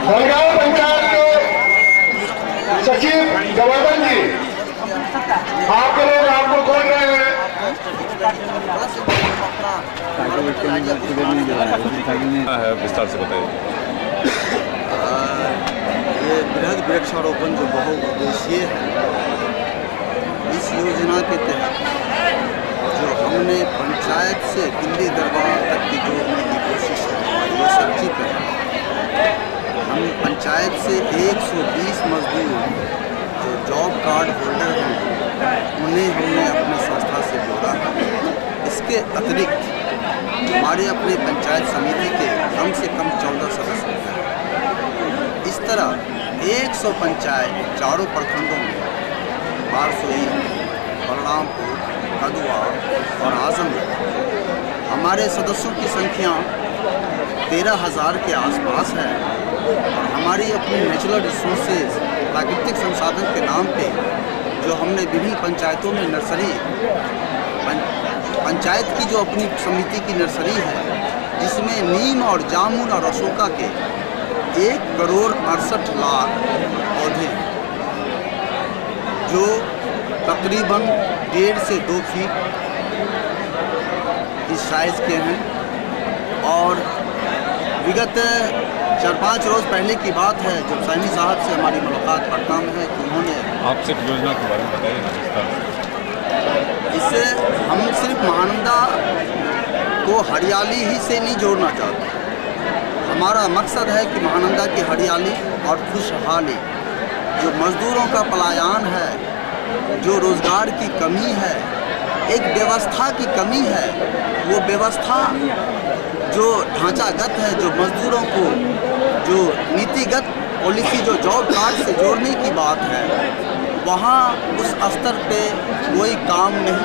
भलगांव पंचायत के सचिव जनार्दन जी, आपके लोग आपको खोल रहे हैं। विस्तार से बताइए। ये बृहद वृक्षारोपण जो बहुउद्देशीय है, इस योजना के तहत जो हमने पंचायत से दिल्ली दरबार तक की जोड़ने की कोशिश है, ये सच्ची है। हम पंचायत से 120 मजदूर जो जॉब कार्ड होल्डर हैं, उन्हें हमने अपनी संस्था से जोड़ा है। इसके अतिरिक्त हमारे अपने पंचायत समिति के कम से कम 14 सदस्य हैं। इस तरह 100 पंचायत चारों प्रखंडों में, बारसोई, बलरामपुर, कदुआ और आजमगढ़, हमारे सदस्यों की संख्या 13,000 के आसपास है। और हमारी अपनी नेचुरल रिसोर्सेज, प्राकृतिक संसाधन के नाम पे जो हमने विभिन्न पंचायतों में नर्सरी, पंचायत की जो अपनी समिति की नर्सरी है, जिसमें नीम और जामुन और अशोका के 1,68,00,000 पौधे जो तकरीबन 1.5 से 2 फीट इस साइज़ के हैं। और विगत 4-5 रोज़ पहले की बात है, जब सैनी साहब से हमारी मुलाकात पटना में है, तो उन्होंने आपसे योजना के बारे में बताइए। इससे हम सिर्फ महानंदा को हरियाली ही से नहीं जोड़ना चाहते। हमारा मकसद है कि महानंदा की हरियाली और खुशहाली, जो मज़दूरों का पलायन है, जो रोज़गार की कमी है, एक व्यवस्था की कमी है, वो व्यवस्था जो ढांचागत है, जो मज़दूरों को जो नीतिगत पॉलिसी जो जॉब कार्ड से जोड़ने की बात है, वहाँ उस स्तर पे कोई काम नहीं।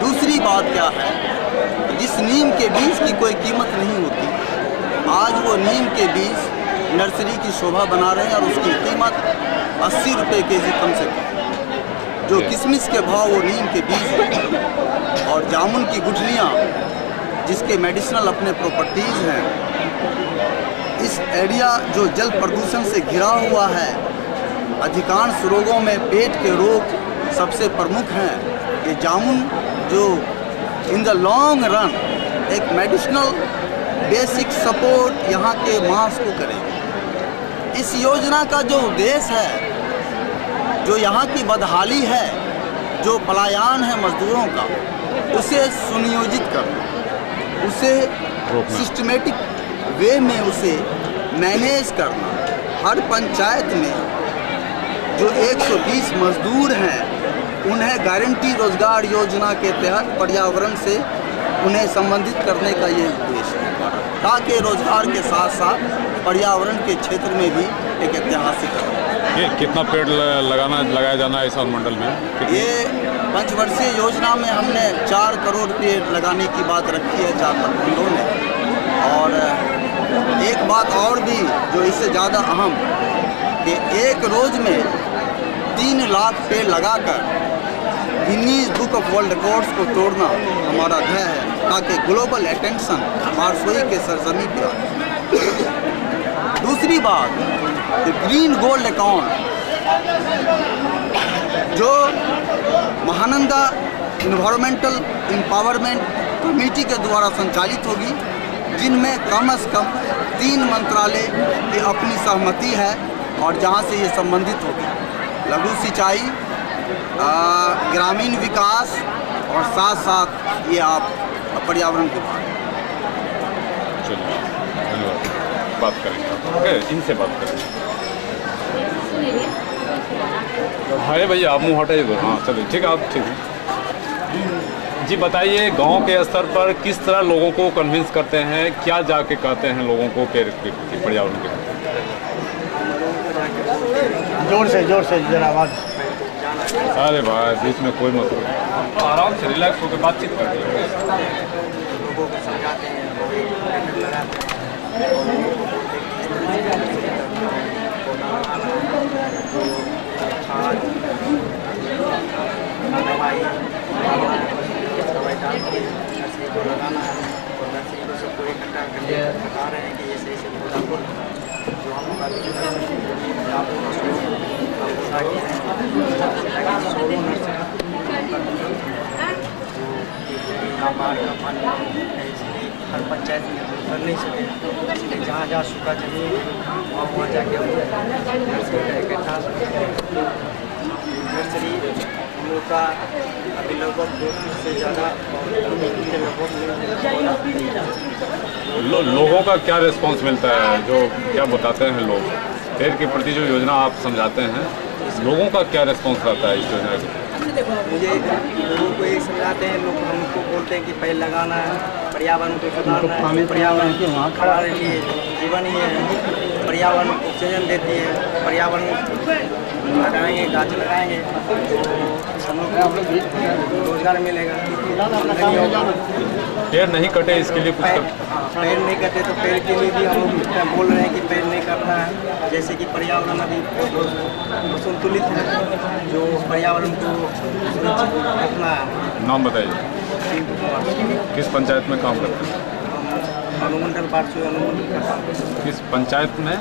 दूसरी बात क्या है, जिस नीम के बीज की कोई कीमत नहीं होती, आज वो नीम के बीज नर्सरी की शोभा बना रहे हैं और उसकी कीमत 80 रुपये केजी कम से कम, जो किशमिश के भाव वो नीम के बीज हैं। और जामुन की गुठलियाँ, जिसके मेडिसिनल अपने प्रॉपर्टीज़ हैं। इस एरिया जो जल प्रदूषण से घिरा हुआ है, अधिकांश रोगों में पेट के रोग सबसे प्रमुख हैं। ये जामुन जो इन द लॉन्ग रन एक मेडिसिनल बेसिक सपोर्ट यहाँ के मांस को करेगी। इस योजना का जो उद्देश्य है, जो यहाँ की बदहाली है, जो पलायन है मजदूरों का, उसे सुनियोजित करना, उसे सिस्टमेटिक वे में उसे मैनेज करना। हर पंचायत में जो 120 मजदूर हैं, उन्हें गारंटी रोजगार योजना के तहत पर्यावरण से उन्हें संबंधित करने का ये उद्देश्य है, ताकि रोजगार के साथ साथ पर्यावरण के क्षेत्र में भी एक ऐतिहासिक है। ये कितना पेड़ लगाया जाना है इस मंडल में? ये पंचवर्षीय योजना में हमने 4 करोड़ पेड़ लगाने की बात रखी है 4 प्रखंडों में। और एक बात और भी जो इससे ज़्यादा अहम, कि एक रोज़ में 3 लाख पेड़ लगाकर Guinness book of world records को तोड़ना हमारा ध्येय है, ताकि ग्लोबल अटेंशन बारसोई के सरजमी पे आए। दूसरी बात, ग्रीन गोल्ड अकाउंट जो महानंदा इन्वायरमेंटल एम्पावरमेंट कमेटी के द्वारा संचालित होगी, जिनमें कम से कम 3 मंत्रालय की अपनी सहमति है और जहां से ये संबंधित होगी। लघु सिंचाई, ग्रामीण विकास और साथ साथ ये आप पर्यावरण के बारे में। चलिए, धन्यवाद। बात करेंगे, ओके, इनसे बात करेंगे। अरे भैया आप मुँह हटाइए दो। हाँ चलिए, ठीक है, आप ठीक है जी। बताइए, गांव के स्तर पर किस तरह लोगों को कन्विंस करते हैं, क्या जाके कहते हैं लोगों को पर्यावरण के? जोर से जरा आवाज। अरे भाई, बीच में कोई मत, आराम से रिलैक्स होकर बातचीत करते हैं। लोगों को समझाते हैं, दवाई डाल के नर्सरी को लगाना है और नर्सरी को सबको इकट्ठा करके बता रहे हैं कि ये सही से पौधा को जो हम बाढ़ का पानी है, इसलिए हर पंचायत में कर नहीं सके, इसलिए जहाँ जहाँ सूखा जमीन वहाँ जाके हम नर्सरी का इकट्ठा नर्सरी हम लोग का अभी लगभग 2 फीट से ज़्यादा लोगों का क्या रिस्पांस मिलता है, जो क्या बताते हैं लोग पेड़ के प्रति जो योजना आप समझाते हैं, लोगों का क्या रिस्पांस रहता है इस योजना के? मुझे लोगों को ये समझाते हैं, लोग हमको बोलते हैं कि पेड़ लगाना है, पर्यावरण को सुधारना है, पर्यावरण हमारे लिए जीवन ही है, पर्यावरण ऑक्सीजन देती है, पर्यावरण लगाएंगे, गाछ लगाएंगे तो हम लोग को रोजगार मिलेगा। नहीं होगा पेड़ नहीं कटे इसके लिए कुछ पेड़ नहीं कटे तो पेड़ के लिए भी हम लोग बोल रहे हैं कि पेड़ नहीं काटना है, जैसे कि पर्यावरण अभी संतुलित है, जो पर्यावरण को सुरक्षित रखना है। नाम बताइए, किस पंचायत में काम करते हैं? अनुमंडल पार्षद अनुमंडल का काम करते हैं। किस पंचायत में?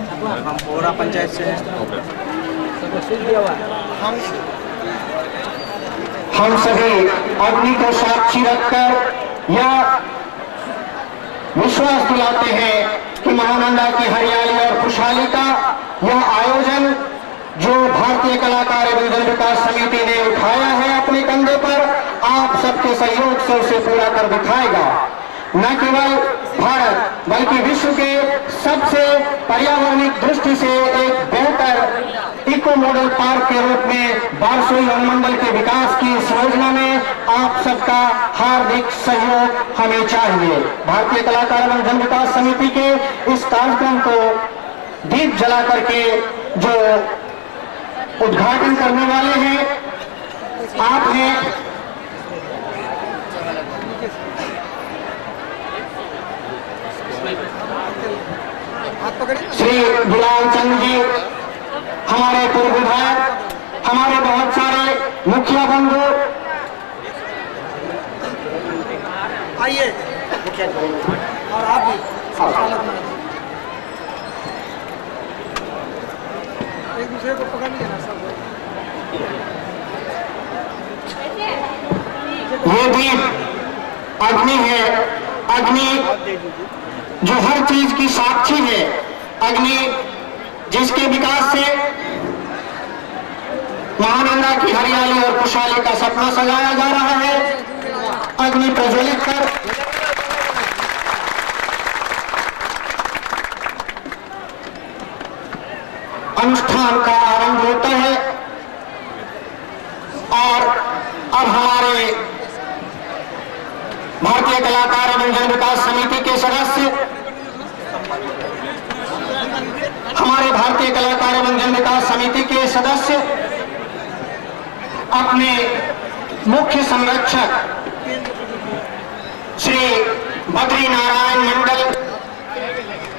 हम बोरा पंचायत से हैं। ओके। हम सभी अग्नि को साक्षी रखकर यह विश्वास दिलाते हैं कि महानंदा की हरियाली और खुशहाली का यह आयोजन जो भारतीय कलाकार एवं जन विकास समिति ने उठाया है अपने कंधे पर, आप सबके सहयोग से उसे पूरा कर दिखाएगा। न केवल भारत बल्कि विश्व के सबसे पर्यावरणिक दृष्टि से एक बेहतर इको मॉडल पार्क के रूप में बारसोई अनुमंडल के विकास की इस योजना में आप सबका हार्दिक सहयोग हमें चाहिए। भारतीय कलाकार एवं जन विकास समिति के इस कार्यक्रम को दीप जला करके जो उद्घाटन करने वाले हैं आप हैं श्री दुलाल चंद जी, हमारे पूर्व विधायक, हमारे बहुत सारे मुखिया बंधु। आइए मुखिया और आप भी एक दूसरे को पकड़ लेना सब। ये दीप अग्नि है, अग्नि जो हर चीज की साक्षी है, अग्नि जिसके विकास से महानंदा की हरियाली और खुशहाली का सपना सजाया जा रहा है। अग्नि प्रज्वलित कर अनुष्ठान का आरंभ होता है और अब हमारे भारतीय कलाकार एवं जन विकास समिति के सदस्य, हमारे भारतीय कलाकार एवं जन विकास समिति के सदस्य अपने मुख्य संरक्षक श्री बद्री नारायण मंडल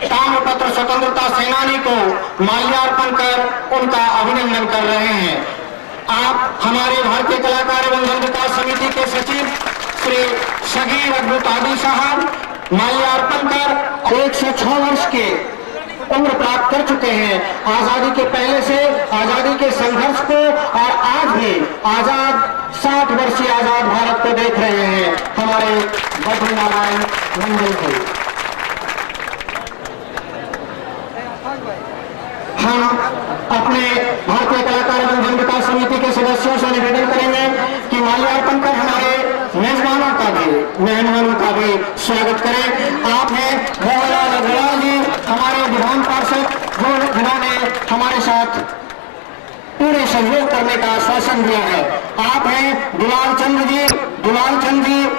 ताम्रपत्र स्वतंत्रता सेनानी को माल्यार्पण कर उनका अभिनंदन कर रहे हैं। आप हमारे भारतीय कलाकार एवं जन विकास समिति के सचिव श्री शगीर अद्भुत आदि साहब माल्यार्पण कर 106 वर्ष के उम्र प्राप्त कर चुके हैं। आजादी के पहले से आजादी के संघर्ष को और आज भी आजाद 60 वर्षीय आजाद भारत को देख रहे हैं हमारे बद्री नारायण मंडल जी। हम अपने भारतीय कलाकार एवं जन विकास समिति के सदस्यों से निवेदन करेंगे कि माल्यार्पण कर हमारे मेजबानों का भी, मेहमानों का भी स्वागत करें। आप हैं मोहनलाल अग्रवाल जी, हमारे विधान पार्षद, जिन्होंने हमारे साथ पूरे सहयोग करने का आश्वासन दिया है। आप हैं दुलाल चंद जी,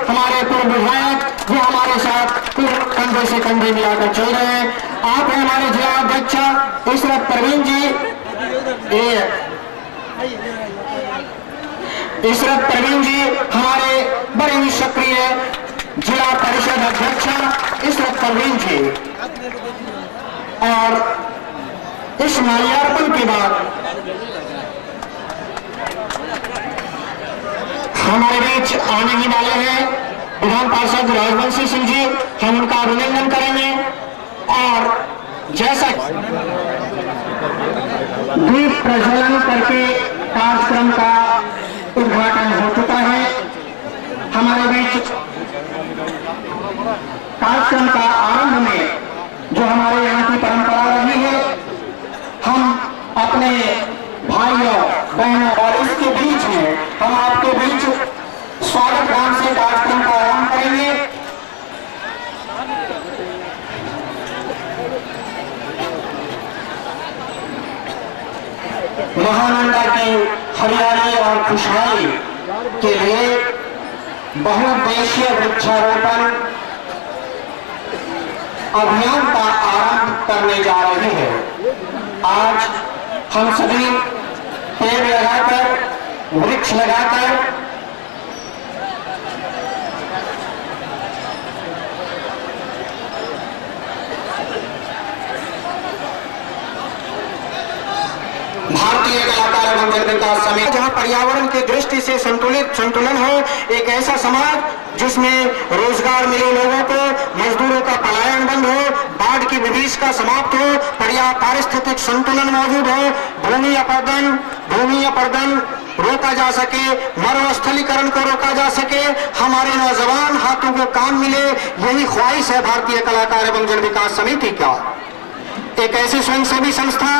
हमारे पूर्व विधायक, जो हमारे साथ कंधे से कंधे मिलाकर चल रहे हैं। आप हैं हमारे जिला अध्यक्ष इशरत परवीन जी, इशरत परवीन जी हमारे बड़े ही सक्रिय जिला परिषद अध्यक्ष इशरत परवीन जी। और इस माल्यार्पण के बाद हमारे बीच आने ही वाले हैं विधान पार्षद राजवंशी सिंह जी, हम उनका अभिनंदन करेंगे और जैसा दीप प्रज्वलन करके कार्यक्रम का उद्घाटन हो चुका है। हमारे बीच कार्यक्रम का आरंभ में जो हमारे यहाँ की परंपरा रही है, हम अपने भाइयों बहनों और इसके बीच में हम आपके बीच स्वागत गान से कार्यक्रम का आरंभ करेंगे। महानंदा की हरियाली और खुशहाली के लिए बहुउद्देशीय वृक्षारोपण अभियान का आरंभ करने जा रहे हैं। आज हम सभी पेड़ लगाकर, वृक्ष लगाकर भारतीय कलाकार एवं जन विकास समिति, जहां पर्यावरण की दृष्टि से संतुलन हो, एक ऐसा समाज जिसमें रोजगार मिले लोगों को, मजदूरों का पलायन बंद हो, बाढ़ की विभीषिका समाप्त हो, पारिस्थितिक संतुलन मौजूद हो, भूमि अपरदन रोका जा सके, मरुस्थलीकरण को रोका जा सके, हमारे नौजवान हाथों को काम मिले, यही ख्वाहिश है भारतीय कलाकार एवं जन विकास समिति का। एक ऐसी स्वयंसेवी संस्था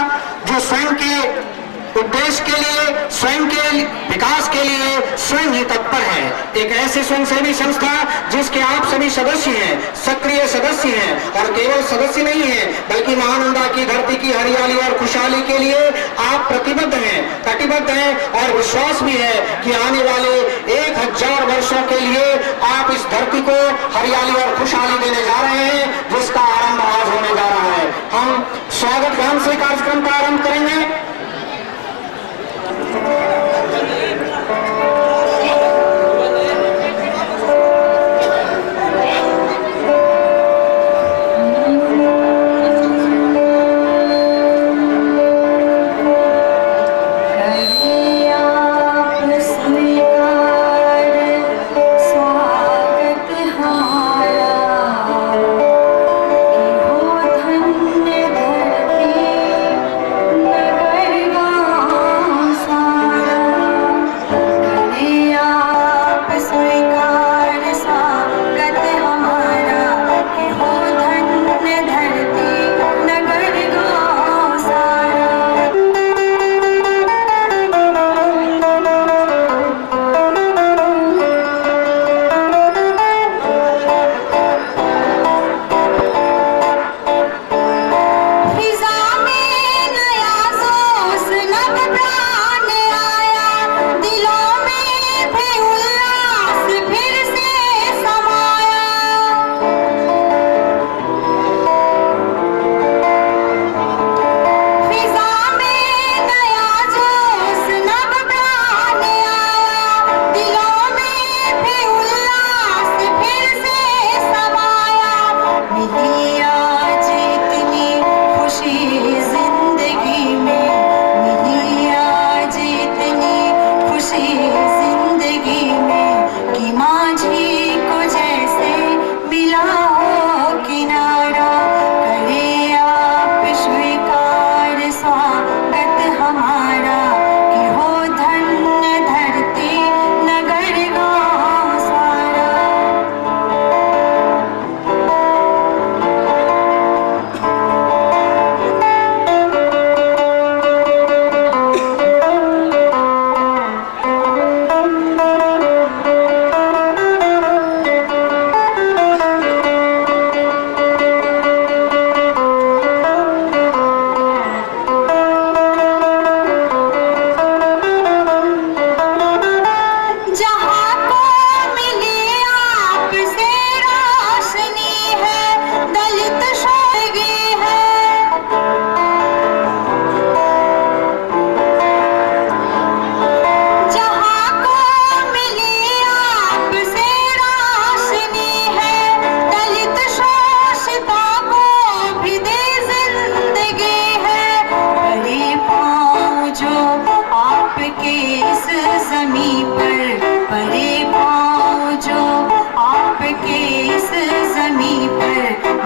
जो स्वयं के उद्देश्य के लिए, स्वयं के विकास के लिए स्वयं ही तत्पर है। एक ऐसी स्वयंसेवी संस्था जिसके आप सभी सदस्य हैं, सक्रिय सदस्य हैं, और केवल सदस्य नहीं हैं बल्कि महानंदा की धरती की हरियाली और खुशहाली के लिए आप प्रतिबद्ध हैं, कटिबद्ध हैं, और विश्वास भी है कि आने वाले 1000 वर्षों के लिए आप इस धरती को हरियाली और खुशहाली देने जा रहे हैं, जिसका आरंभ आज होने जा रहा है। हम स्वागत गान से कार्यक्रम का आरंभ करेंगे।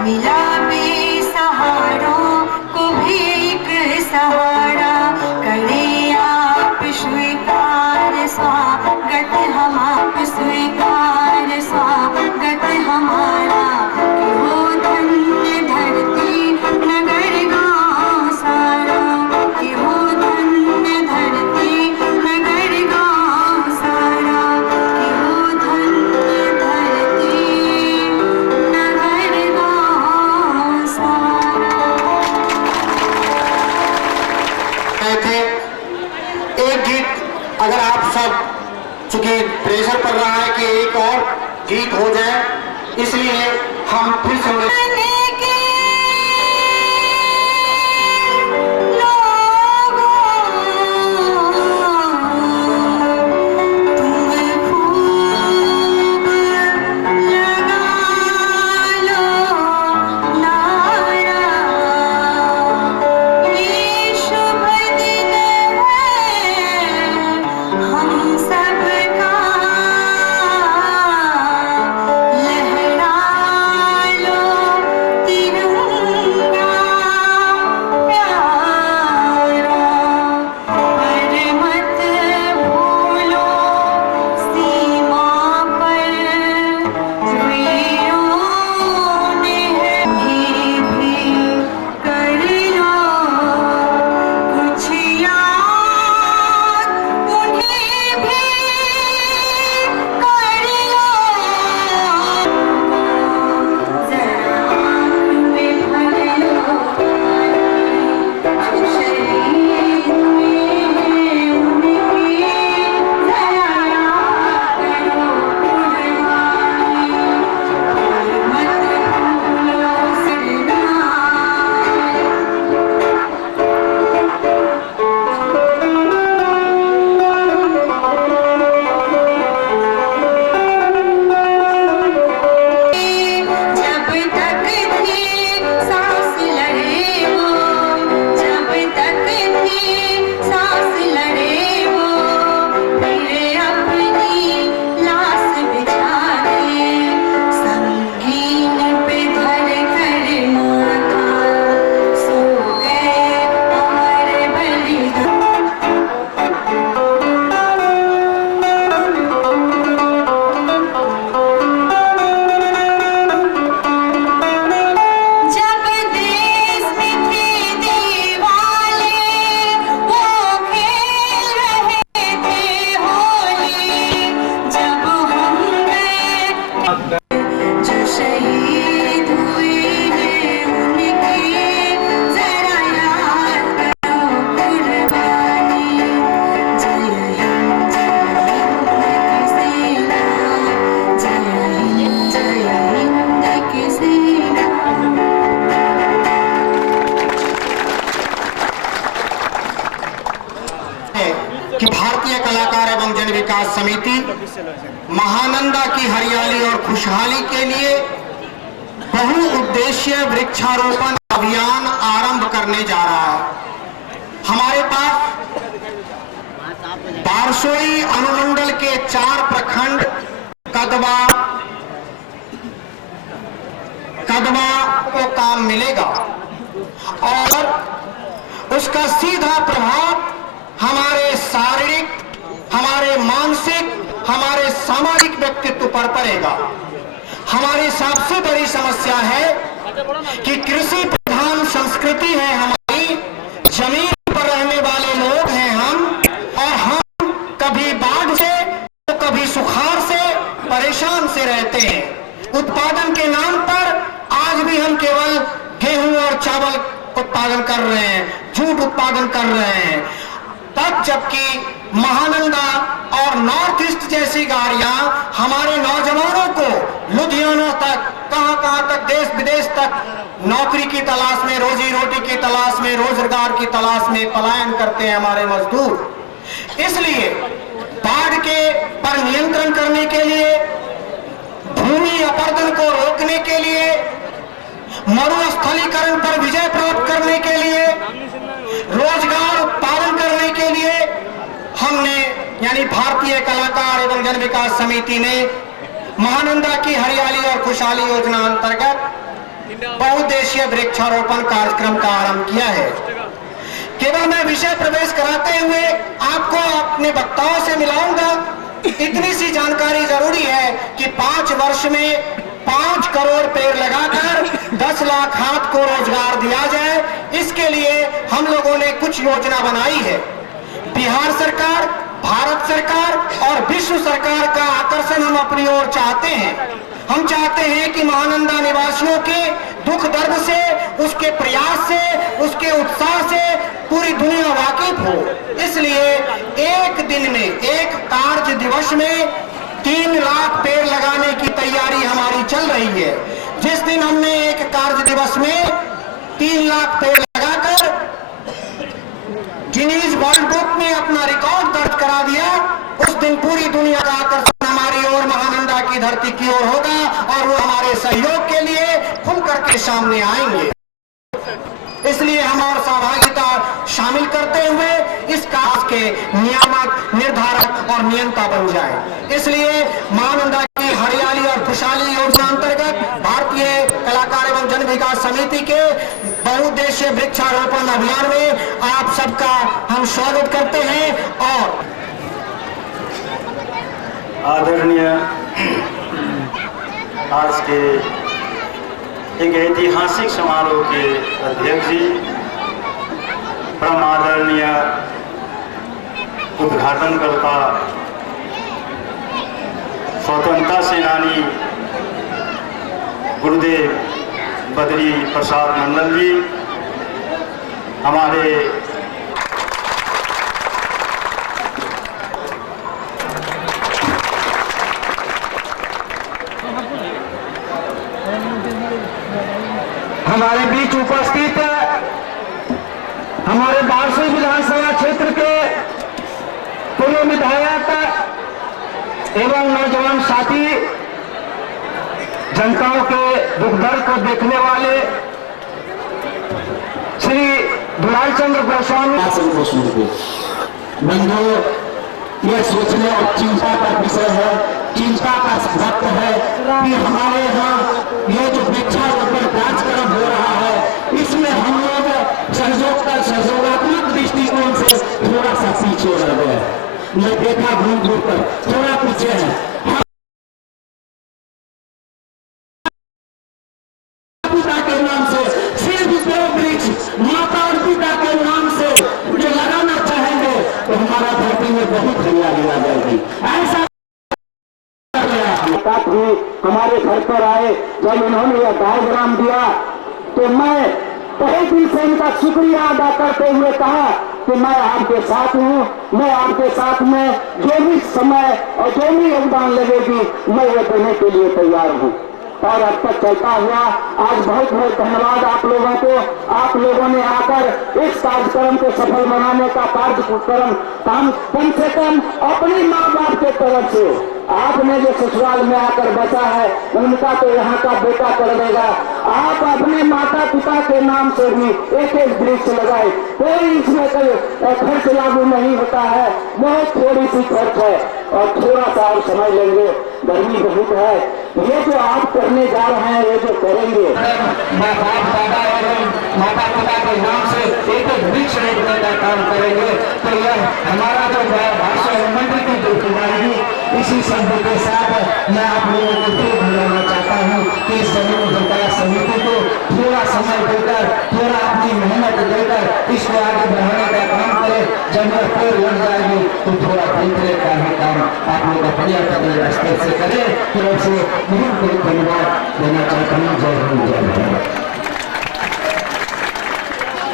मिला बेसहारों सब चूंकि प्रेशर पड़ रहा है कि एक और गीत हो जाए, इसलिए हम फिर से कि भारतीय कलाकार एवं जन विकास समिति महानंदा की हरियाली और खुशहाली के लिए बहुउद्देशीय वृक्षारोपण अभियान आरंभ करने जा रहा है। हमारे पास बारसोई अनुमंडल के 4 प्रखंड कदवा को काम मिलेगा और उसका सीधा प्रभाव हमारे शारीरिक, हमारे मानसिक, हमारे सामाजिक व्यक्तित्व पर पड़ेगा। हमारी सबसे बड़ी समस्या है कि कृषि प्रधान संस्कृति है हमारी, जमीन पर रहने वाले लोग हैं हम, और हम कभी बाढ़ से तो कभी सुखाड़ से परेशान से रहते हैं। उत्पादन के नाम पर आज भी हम केवल गेहूं और चावल उत्पादन कर रहे हैं, जूट उत्पादन कर रहे हैं, तब जबकि महानंदा और नॉर्थ ईस्ट जैसी गाड़ियां हमारे नौजवानों को लुधियाना तक, कहां तक, देश विदेश तक नौकरी की तलाश में, रोजी रोटी की तलाश में, रोजगार की तलाश में पलायन करते हैं हमारे मजदूर। इसलिए बाढ़ के पर नियंत्रण करने के लिए, भूमि अपरदन को रोकने के लिए, मरुस्थलीकरण पर विजय प्राप्त करने के लिए, रोजगार उत्पादन करने के लिए हमने यानी भारतीय कलाकार एवं जन विकास समिति ने महानंदा की हरियाली और खुशहाली योजना अंतर्गत बहुउद्देशीय वृक्षारोपण कार्यक्रम का आरंभ किया है। केवल मैं विषय प्रवेश कराते हुए आपको अपने वक्ताओं से मिलाऊंगा। इतनी सी जानकारी जरूरी है कि 5 वर्ष में 5 करोड़ पेड़ लगाकर 10 लाख हाथ को रोजगार दिया जाए। इसके लिए हम लोगों ने कुछ योजना बनाई है। बिहार सरकार, भारत सरकार और विश्व सरकार का आकर्षण हम अपनी ओर चाहते हैं। हम चाहते हैं कि महानंदा निवासियों के दुख दर्द से, उसके प्रयास से, उसके उत्साह से पूरी दुनिया वाकिफ हो। इसलिए 1 दिन में, एक कार्य दिवस में 3 लाख पेड़ लगाने की तैयारी हमारी चल रही है। जिस दिन हमने एक कार्य दिवस में 3 लाख पेड़ लगाकर गिनीज वर्ल्ड बुक में अपना रिकॉर्ड दर्ज करा दिया, उस दिन पूरी दुनिया का आकर्षण हमारी ओर, महानंदा की धरती की ओर होगा और वो हमारे सहयोग के लिए खुल करके सामने आएंगे। इसलिए हम और सहभागिता शामिल करते हुए इस काज के नियामक, निर्धारक और नियंता बन जाए। इसलिए महानंदा की हरियाली और खुशहाली योजना अंतर्गत भारतीय कलाकार एवं जन विकास समिति के बहुउद्देशीय वृक्षारोपण अभियान में आप सबका हम स्वागत करते हैं। और आदरणीय आज के एक ऐतिहासिक समारोह के अध्यक्ष जी, परम आदरणीय उद्घाटनकर्ता स्वतंत्रता सेनानी गुरुदेव बद्री प्रसाद मंडल जी, हमारे बीच उपस्थित हमारे बारसई विधानसभा क्षेत्र के पूर्व विधायक एवं नौजवान साथी, जनताओं के दुख दर्द को देखने वाले श्री दुलाल चंद्र गोस्वामी बंधु, यह सोचने और चिंता का विषय है, चिंता का वक्त है कि हमारे यहाँ ये जो वृक्षारोपण कार्यक्रम हो रहा है, इसमें हम लोग सहयोगात्मक दृष्टिकोण से थोड़ा सा पीछे रह गए। मैं देखा घूम घूम कर थोड़ा पीछे है। पिता के नाम से सिर्फ 2 वृक्ष माता और पिता के नाम से जो लगाना चाहेंगे तो हमारा धरती में बहुत हरियाली आ जाएगी। ऐसा भी हमारे घर पर आए, जब इन्होंने यह डायग्राम दिया तो मैं तहे दिल से इनका शुक्रिया अदा करते हुए कहा कि मैं आपके साथ हूँ, मैं आपके साथ में जो भी समय और जो भी योगदान लगेगी मैं वो देने के लिए तैयार हूँ। और अब तक चलता हुआ आज बहुत बहुत धन्यवाद आप लोगों को। आप लोगों ने आकर इस कार्यक्रम को सफल बनाने का कार्यक्रम कम से कम अपनी माँ बाप के तरफ से आपने जो ससुराल में आकर बचा है उनका तो यहाँ का बेटा कर देगा। आप अपने माता पिता के नाम से भी एक वृक्ष लगाए, कोई इसमें खर्च लागू नहीं होता है, बहुत थोड़ी सी खर्च है और थोड़ा सा और समय लेंगे, गर्मी बहुत है। ये जो आप करने जा रहे हैं, ये जो करेंगे बाप दादा एवं माता पिता के नाम से एक वृक्ष रोपने का काम करेंगे, तो यह हमारा जो भाषण मंडल की जो चुनावी इसी शब्द के साथ मैं आप लोगों को फिर बुलाना चाहता हूँ कि इस समूह विकास समिति को थोड़ा समय देकर, थोड़ा अपनी मेहनत देकर इसको आगे बढ़ाने का काम करे। जब यह पेड़ लग जाएगी तो थोड़ा देखने का भी काम आप लोग अपने अपने स्तर से करें। तरफ से बहुत बहुत धन्यवाद देना चाहता हूँ। जय हिंद, जय भारत।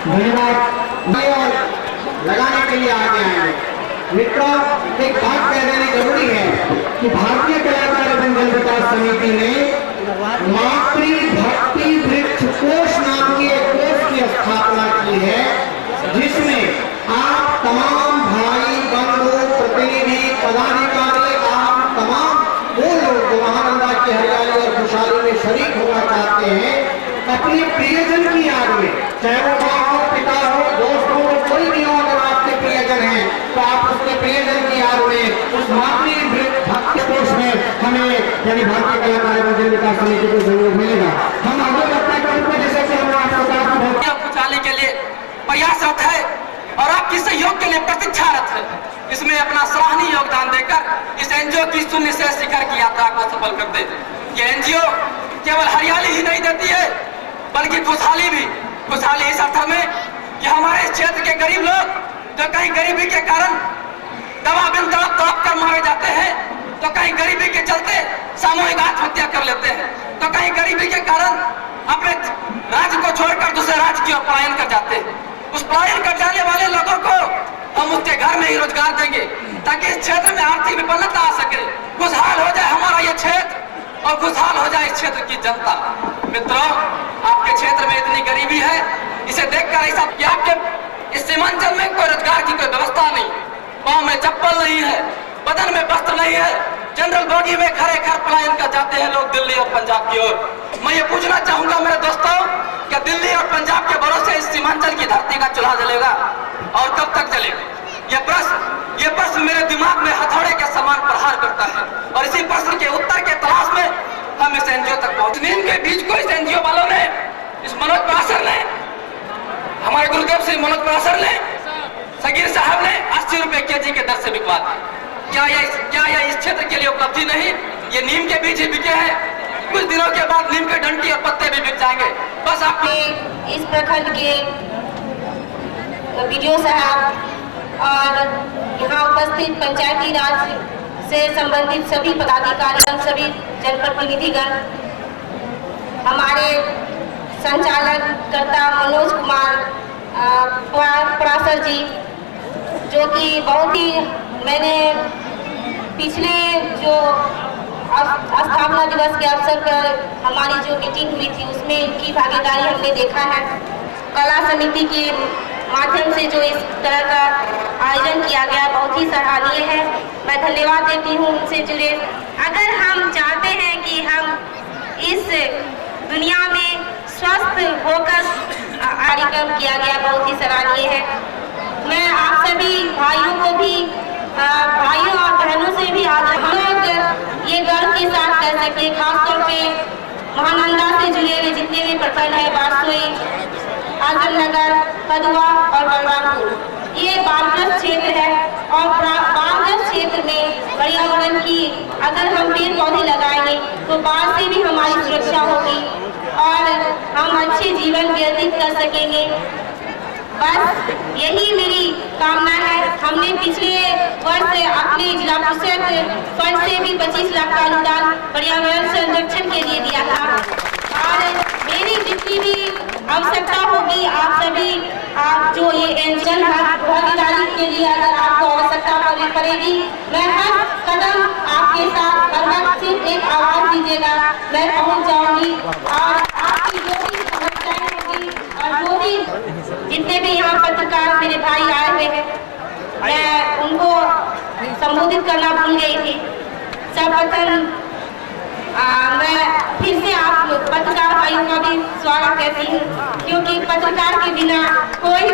धन्यवाद। लगाने के लिए आगे आएंगे मित्रों, एक बात कह देनी जरूरी है कि भारतीय कलाकार एवं जन विकास समिति ने मातृ भक्ति वृक्ष कोष नाम के एक कोष की स्थापना की है, जिसमें आप तमाम भाई बंधु प्रतिनिधि पदाधिकारी, आप तमाम वो लोग जो महानंदा की हरियाली और खुशहाली में शरीक होना चाहते हैं, अपने प्रियजन की याद में, चाहे वो बाप हो, पिता हो, दोस्त हो, कोई भी हो, अगर आपके प्रियजन हैं तो आप उसके प्रियजन की याद में उस मातृ भक्ति कोष में हमें यानी भारतीय कलाकार एवं जन विकास समिति को सहयोग मिलेगा। हम आगे बढ़ते हैं, जैसे कि हमने आपको कहा खुशहाली के लिए प्रयासरत है और आपकी सहयोग के लिए प्रतीक्षारत है। इसमें अपना सराहनीय योगदान देकर इस एनजीओ की शून्य से शिखर की यात्रा को सफल कर दे। ये एनजीओ केवल हरियाली ही नहीं देती है बल्कि खुशहाली भी। खुशहाली इस अर्थ में कि हमारे क्षेत्र के गरीब लोग जो कहीं गरीबी के कारण दवा बिन तड़प कर मारे जाते हैं, तो कहीं गरीबी के चलते सामूहिक आत्महत्या कर लेते हैं, तो कहीं गरीबी के कारण अपने राज्य को छोड़कर दूसरे राज्य की ओर पलायन कर जाते हैं। उस पलायन कर जाने वाले लोगों को हम उसके घर में ही रोजगार देंगे, ताकि इस क्षेत्र में आर्थिक विपन्नता आ सके, खुशहाल हो जाए हमारा ये क्षेत्र और खुशहाल हो जाए इस क्षेत्र की जनता। मित्रों, आपके क्षेत्र में इतनी गरीबी है, इसे देखकर ऐसा कि आपके इस सीमांचल में कोई रोजगार की कोई व्यवस्था नहीं, पाँव में चप्पल नहीं है, बदन में वस्त्र नहीं है, जनरल बोगी में खड़े खर पलायन कर जाते हैं लोग दिल्ली और पंजाब की ओर। मैं ये पूछना चाहूंगा मेरे दोस्तों, क्या दिल्ली और पंजाब के भरोसे इस सीमांचल की धरती का चूल्हा जलेगा और कब तक जलेगा? ये प्रश्न मेरे दिमाग में हथौड़े के समान प्रहार करता है और इसी प्रश्न के उत्तर के तलाश में हम इस एनजीओ तक पहुंचे। नींद के बीच को इस एनजीओ वालों ने, इस मनोज पराशर ने, हमारे गुरुदेव सिंह मनोज पराशर ने, सगीर साहब ने 80 रुपए केजी के दर से बिकवा दी। क्या यह इस क्षेत्र के लिए उपलब्धि नहीं? ये नीम के बीज ही बिके हैं, कुछ दिनों के बाद नीम के डंडी और पत्ते भी बिक जाएंगे। बस आप इस प्रखंड के वीडियो साहब और यहाँ उपस्थित पंचायती राज से संबंधित सभी पदाधिकारी, सभी जनप्रतिनिधिगण, हमारे संचालककर्ता मनोज कुमार पराशर जी, जो कि बहुत ही मैंने पिछले जो स्थापना दिवस के अवसर पर हमारी जो मीटिंग हुई थी उसमें इनकी भागीदारी हमने देखा है। कला समिति के माध्यम से जो इस तरह का आयोजन किया गया बहुत ही सराहनीय है। मैं धन्यवाद देती हूँ उनसे जुड़े। अगर हम चाहते हैं कि हम इस दुनिया में स्वस्थ होकर कार्यक्रम किया गया बहुत ही सराहनीय है। मैं आप सभी भाइयों को भी, भाइयों और बहनों से भी आज हम लोग ये गर्व के साथ कह सकते, खासतौर पे महानंदा से जुड़े हुए जितने भी प्रखंड है, बारसोई, आजमनगर, कदुआ और बलरामपुर, ये बाढ़ग्रस्त क्षेत्र है और बाढ़ग्रस्त क्षेत्र में पर्यावरण की अगर हम पेड़ पौधे लगाएंगे तो बाढ़ से भी हमारी सुरक्षा होगी और हम अच्छे जीवन व्यतीत कर सकेंगे। बस यही मेरी कामना है। हमने पिछले वर्ष अपने जिला परिषद फंड से भी 25 लाख का अनुदान पर्यावरण संरक्षण के लिए दिया था और मेरी जितनी भी आवश्यकता होगी, आप सभी जो ये एनजीओ भागीदारी के लिए अगर आपको आवश्यकता पड़ेगी, मैं हर कदम आपके साथ हर वक्त सिर्फ एक आवाज दीजिएगा, मैं पहुंच जाऊंगी और आपकी जो भी समस्याएं होगी और जो भी जितने भी यहाँ पत्रकार मेरे भाई आए हुए हैं, मैं उनको संबोधित करना भूल गई थी। सर्वप्रथम मैं फिर से आप पत्रकार भाइयों का भी स्वागत करती हूँ, क्योंकि पत्रकार के बिना कोई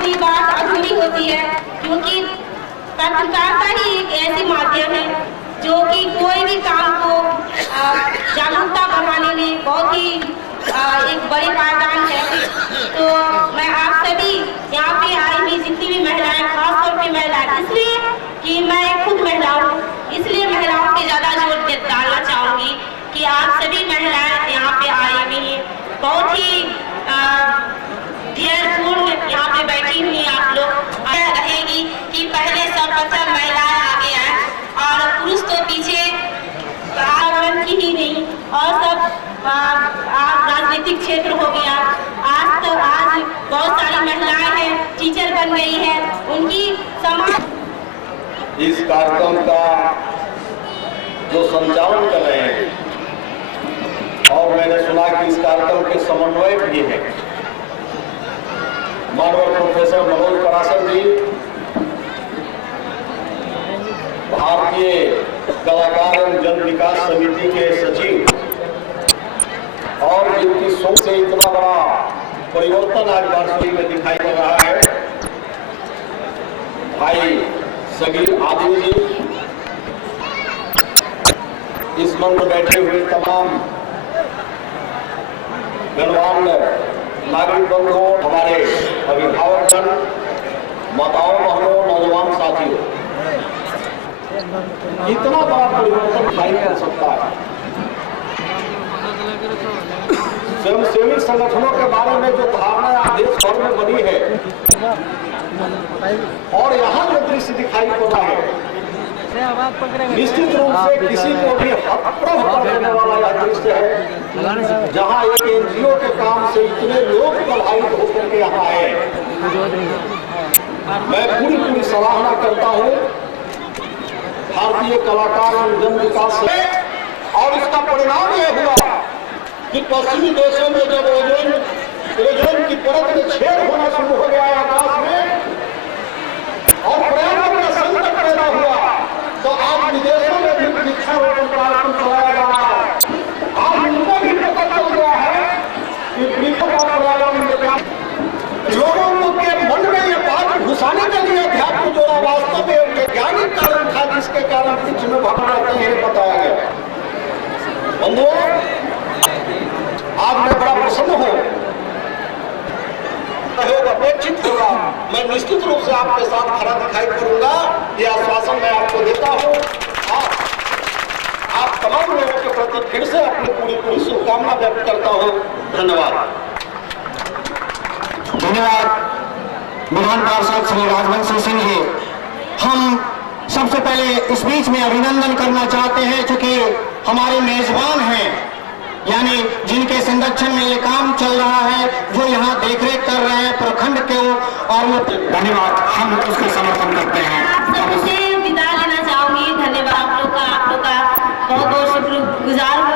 भी बात अधूरी होती है, क्योंकि पत्रकारिता ही एक ऐसी माध्यम है जो कि कोई भी काम को जागरूकता बढ़ाने में बहुत ही एक बड़े पायदान है। तो मैं आप सभी यहाँ पे आई हुई जितनी भी महिलाएं, खासतौर पे महिलाएं, इसलिए कि मैं खुद महिला हूँ, इसलिए महिलाओं पे ज्यादा जोर डालना चाहूंगी कि आप सभी महिलाएं यहाँ पे आई हुई हैं, बहुत ही धैर्यपूर्ण यहाँ पे बैठी हुई आप लोग रहेगी कि पहले सर्वप्रथम महिलाएं आगे आए और पुरुष तो पीछे आंदोलन की ही नहीं और सब राजनीतिक क्षेत्र हो गया। आज बहुत सारी महिलाएं हैं, टीचर बन गई हैं, उनकी समाज। इस कार्यक्रम का जो संचालन कर रहे हैं और मैंने सुना कि इस कार्यक्रम के समन्वयक भी हैं माननीय प्रोफेसर मनोज पराशर जी, भारतीय कलाकार एवं जन विकास समिति के सचिव, और जिनकी सोच से इतना बड़ा परिवर्तन आज बारसोई में दिखाई दे रहा है, भाई सगीर आदिल जी, इस मंच में बैठे हुए तमाम गणमान्य नागरिक बंधुओं, हमारे अभिभावकगण, माताओं, बहनों, नौजवान साथियों, इतना बड़ा परिवर्तन दिखाई दे सकता है। स्वयंसेवी संगठनों के बारे में जो धारणा देश भर में बनी है और यहाँ जो दृश्य दिखाई पड़ रहा है, निश्चित रूप से किसी को भी हतप्रभ कर देने वाला यह दृश्य है, जहाँ एक एनजीओ के काम से इतने लोग प्रभावित होकर के यहाँ आए। मैं पूरी पूरी सराहना करता हूँ भारतीय कलाकार एवं जन विकास से। और इसका परिणाम यह हुआ कि पश्चिमी देशों में जब ओजोन की परत में छेद होना शुरू हो गया आकाश में और पर्यावरण का संकट पैदा हुआ, तो आज विदेशों में भी वृक्षारोपण कार्यक्रम चलाया जा रहा है। आज उनको भी पता चल गया है कि वृक्षों का पर्यावरण में क्या। लोगों के मन में ये बात घुसाने के लिए अध्यात्म जोड़ा वास्तव में वैज्ञानिक कारण था जिसके कारण वृक्ष में भाग रहते हैं बताया गया। बंधुओं, आज मैं बड़ा प्रसन्न हूँ, सहयोग अपेक्षित होगा, मैं निश्चित रूप से आपके साथ खड़ा दिखाई पड़ूंगा, यह आश्वासन मैं आपको देता हूँ। आप तमाम लोगों के प्रति फिर से अपनी पूरी पूरी शुभकामना व्यक्त करता हूँ। धन्यवाद। धन्यवाद विधान पार्षद श्री राजवंशी सिंह जी। हम सबसे पहले इस बीच में अभिनंदन करना चाहते हैं क्योंकि हमारे मेजबान हैं, यानी जिनके संरक्षण में ये काम चल रहा है, जो यहाँ देखरेख कर रहे हैं प्रखंड के, और वो धन्यवाद हम उसको समर्थन करते हैं। आप सबसे विदा लेना चाहूंगी। धन्यवाद आप लोग का बहुत बहुत शुक्रगुजार हूँ।